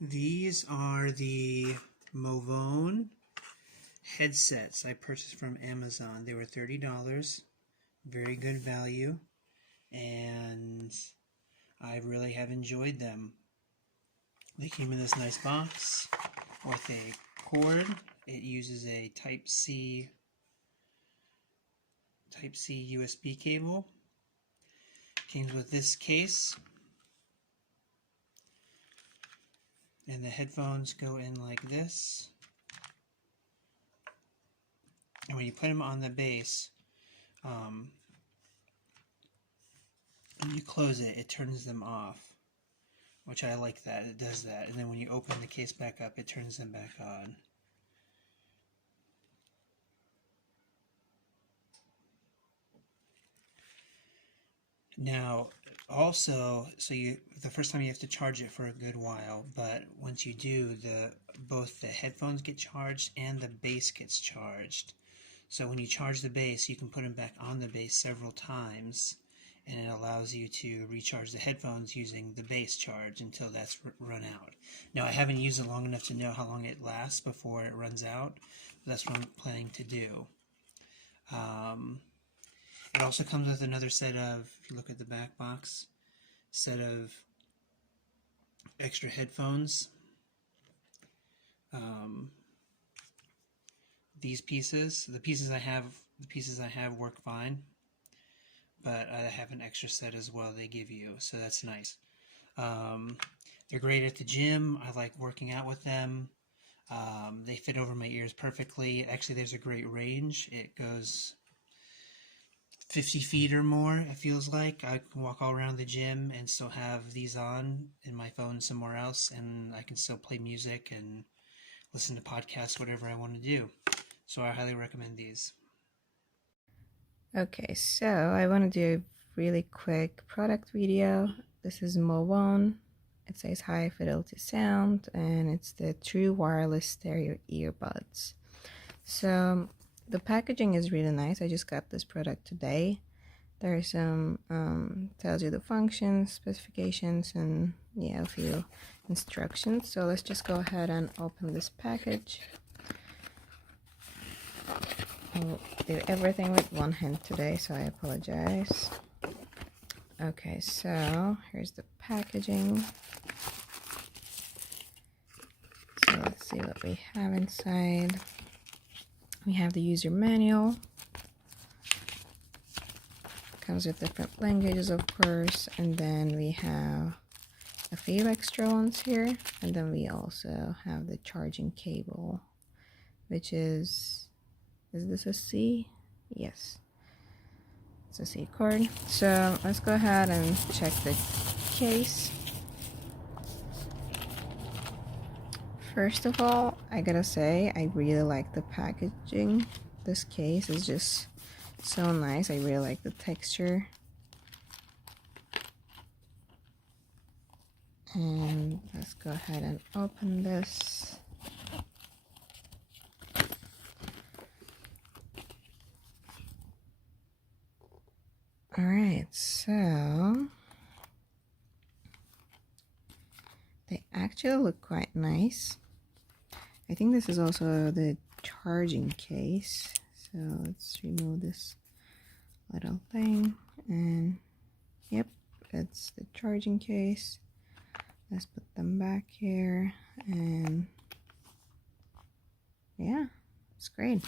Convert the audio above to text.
These are the MOVONE headsets I purchased from Amazon. They were $30, very good value, and I really have enjoyed them. They came in this nice box with a cord. It uses a Type-C USB cable. Came with this case. And the headphones go in like this. And when you put them on the base, and you close it, it turns them off, which I like that. It does that. And then when you open the case back up, it turns them back on. Now, also, the first time you have to charge it for a good while, but once you do, both the headphones get charged and the base gets charged. So when you charge the base, you can put them back on the base several times, and it allows you to recharge the headphones using the base charge until that's run out. Now, I haven't used it long enough to know how long it lasts before it runs out, but that's what I'm planning to do. It also comes with another set of, if you look at the back box, set of extra headphones. These pieces, the pieces I have work fine, but I have an extra set as well they give you, so that's nice. They're great at the gym. I like working out with them. They fit over my ears perfectly. Actually, there's a great range. It goes 50 feet or more, it feels like. I can walk all around the gym and still have these on and my phone somewhere else, and I can still play music and listen to podcasts, whatever I want to do. So I highly recommend these. Okay, so I want to do a really quick product video. This is MOVONE. It says high fidelity sound, and it's the true wireless stereo earbuds. So the packaging is really nice. I just got this product today. There's some tells you the functions, specifications, and yeah, a few instructions. So let's just go ahead and open this package. I'll do everything with one hand today, so I apologize. Okay, so here's the packaging. So let's see what we have inside. We have the user manual. Comes with different languages, of course, and then we have a few extra ones here, and then we also have the charging cable, which is this a C? Yes, it's a C cord. So let's go ahead and check the case. First of all, I gotta say, I really like the packaging. This case is just so nice. I really like the texture. And let's go ahead and open this. Alright, so they actually look quite nice. I think this is also the charging case. So let's remove this little thing, and yep, it's the charging case. Let's put them back here, and yeah, it's great.